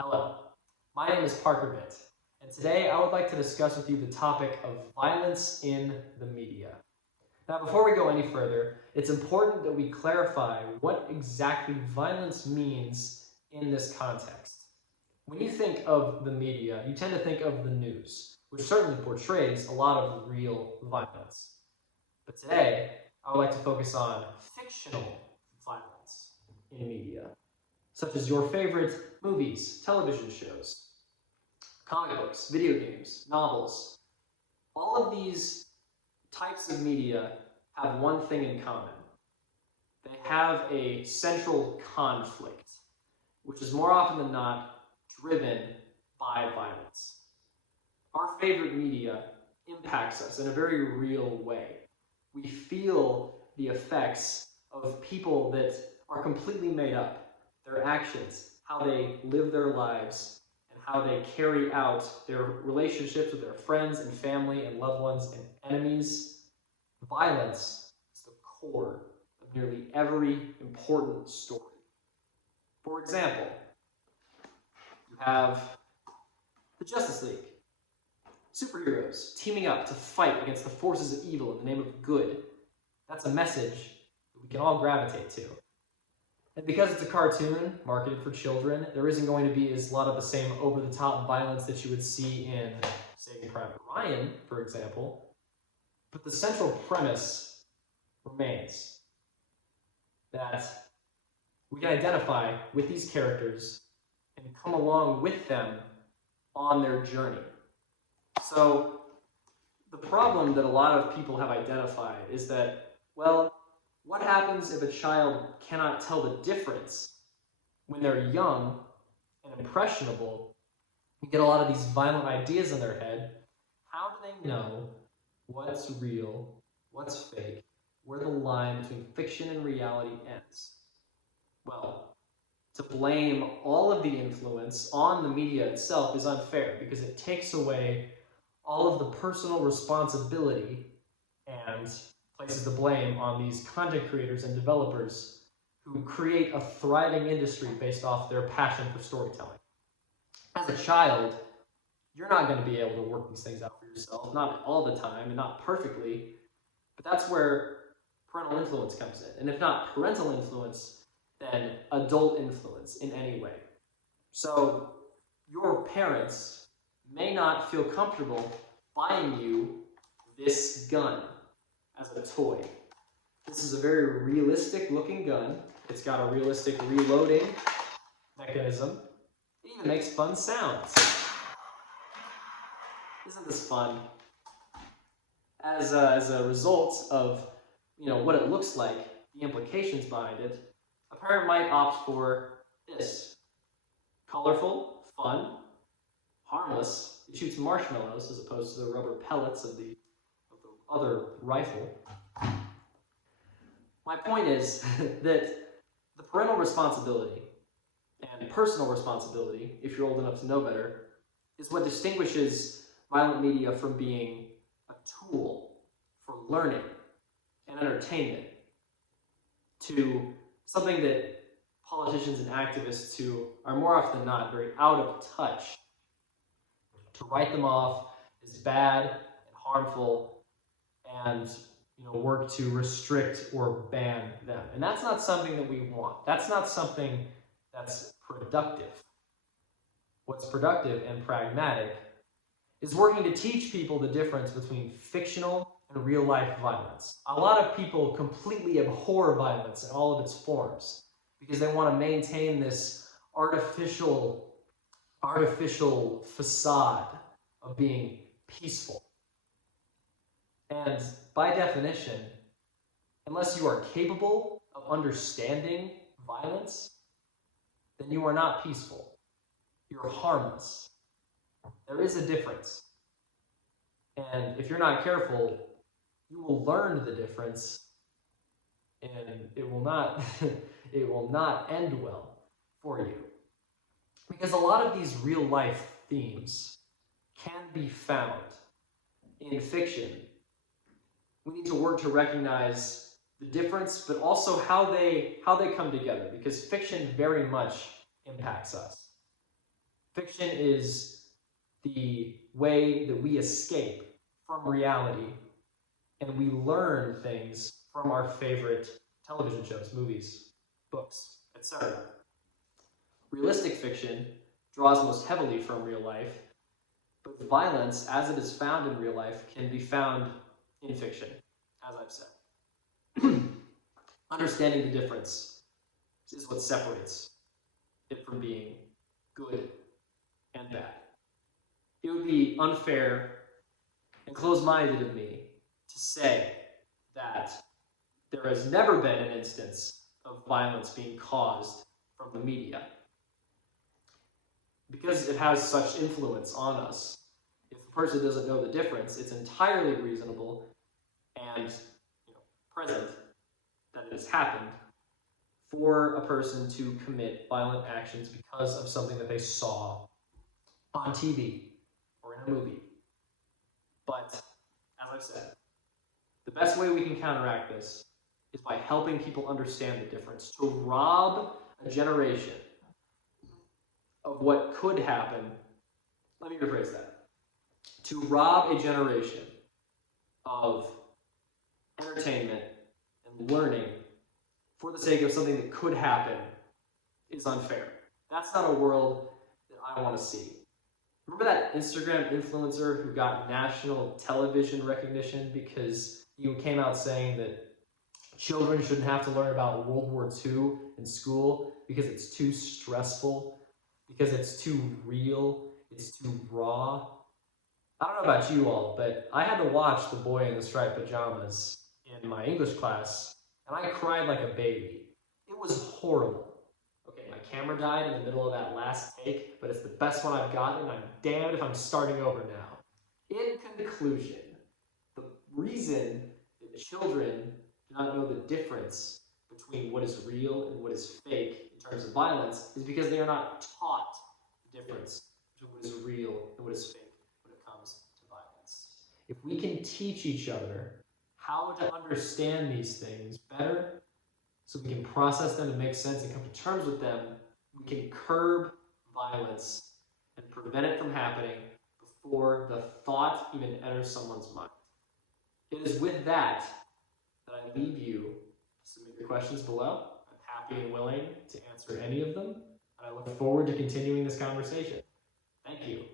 Hello, my name is Parker Bitt, and today I would like to discuss with you the topic of violence in the media. Now, before we go any further, it's important that we clarify what exactly violence means in this context. When you think of the media, you tend to think of the news, which certainly portrays a lot of real violence. But today, I would like to focus on fictional violence in media, such as your favorite movies, television shows, comic books, video games, novels. All of these types of media have one thing in common. They have a central conflict, which is more often than not driven by violence. Our favorite media impacts us in a very real way. We feel the effects of people that are completely made up. Their actions, how they live their lives, and how they carry out their relationships with their friends and family and loved ones and enemies. Violence is the core of nearly every important story. For example, you have the Justice League. Superheroes teaming up to fight against the forces of evil in the name of good. That's a message that we can all gravitate to. And because it's a cartoon marketed for children, there isn't going to be a lot of the same over-the-top violence that you would see in Saving Private Ryan, for example. But the central premise remains that we can identify with these characters and come along with them on their journey. So the problem that a lot of people have identified is that, well, what happens if a child cannot tell the difference when they're young and impressionable and get a lot of these violent ideas in their head? How do they know what's real, what's fake, where the line between fiction and reality ends? Well, to blame all of the influence on the media itself is unfair because it takes away all of the personal responsibility and places the blame on these content creators and developers who create a thriving industry based off their passion for storytelling. As a child, you're not going to be able to work these things out for yourself, not all the time and not perfectly, but that's where parental influence comes in. And if not parental influence, then adult influence in any way. So your parents may not feel comfortable buying you this gun as a toy. This is a very realistic looking gun. It's got a realistic reloading mechanism. It even makes fun sounds. Isn't this fun? As a result of what it looks like, the implications behind it, a parent might opt for this. Colorful, fun, harmless. It shoots marshmallows as opposed to the rubber pellets of the other rifle. My point is that the parental responsibility and personal responsibility, if you're old enough to know better, is what distinguishes violent media from being a tool for learning and entertainment to something that politicians and activists who are more often than not very out of touch to write them off as bad and harmful and work to restrict or ban them. And that's not something that we want. That's not something that's productive. What's productive and pragmatic is working to teach people the difference between fictional and real-life violence. A lot of people completely abhor violence in all of its forms because they want to maintain this artificial facade of being peaceful. And by definition, unless you are capable of understanding violence, then you are not peaceful. You're harmless. There is a difference. And if you're not careful, you will learn the difference, and it will not end well for you. Because a lot of these real life themes can be found in fiction. We need to work to recognize the difference, but also how they come together, because fiction very much impacts us. Fiction is the way that we escape from reality and we learn things from our favorite television shows, movies, books, etc. Realistic fiction draws most heavily from real life, but violence, as it is found in real life, can be found in fiction, as I've said. Understanding the difference is what separates it from being good and bad. It would be unfair and close-minded of me to say that there has never been an instance of violence being caused from the media, because it has such influence on us. If a person doesn't know the difference, it's entirely reasonable and present that it has happened for a person to commit violent actions because of something that they saw on TV or in a movie. But, as I've said, the best way we can counteract this is by helping people understand the difference. To rob a generation of what could happen, let me rephrase that. To rob a generation of entertainment and learning for the sake of something that could happen is unfair. That's not a world that I want to see. Remember that Instagram influencer who got national television recognition because he came out saying that children shouldn't have to learn about World War II in school because it's too stressful, because it's too real, it's too raw? I don't know about you all, but I had to watch The Boy in the Striped Pajamas in my English class, and I cried like a baby. It was horrible. Okay, my camera died in the middle of that last take, but it's the best one I've gotten, and I'm damned if I'm starting over now. In conclusion, the reason that children do not know the difference between what is real and what is fake in terms of violence is because they are not taught the difference between what is real and what is fake when it comes to violence. If we can teach each other how to understand these things better, so we can process them and make sense and come to terms with them, we can curb violence and prevent it from happening before the thought even enters someone's mind. It is with that I leave you to submit your questions below. I'm happy and willing to answer any of them, and I look forward to continuing this conversation. Thank you.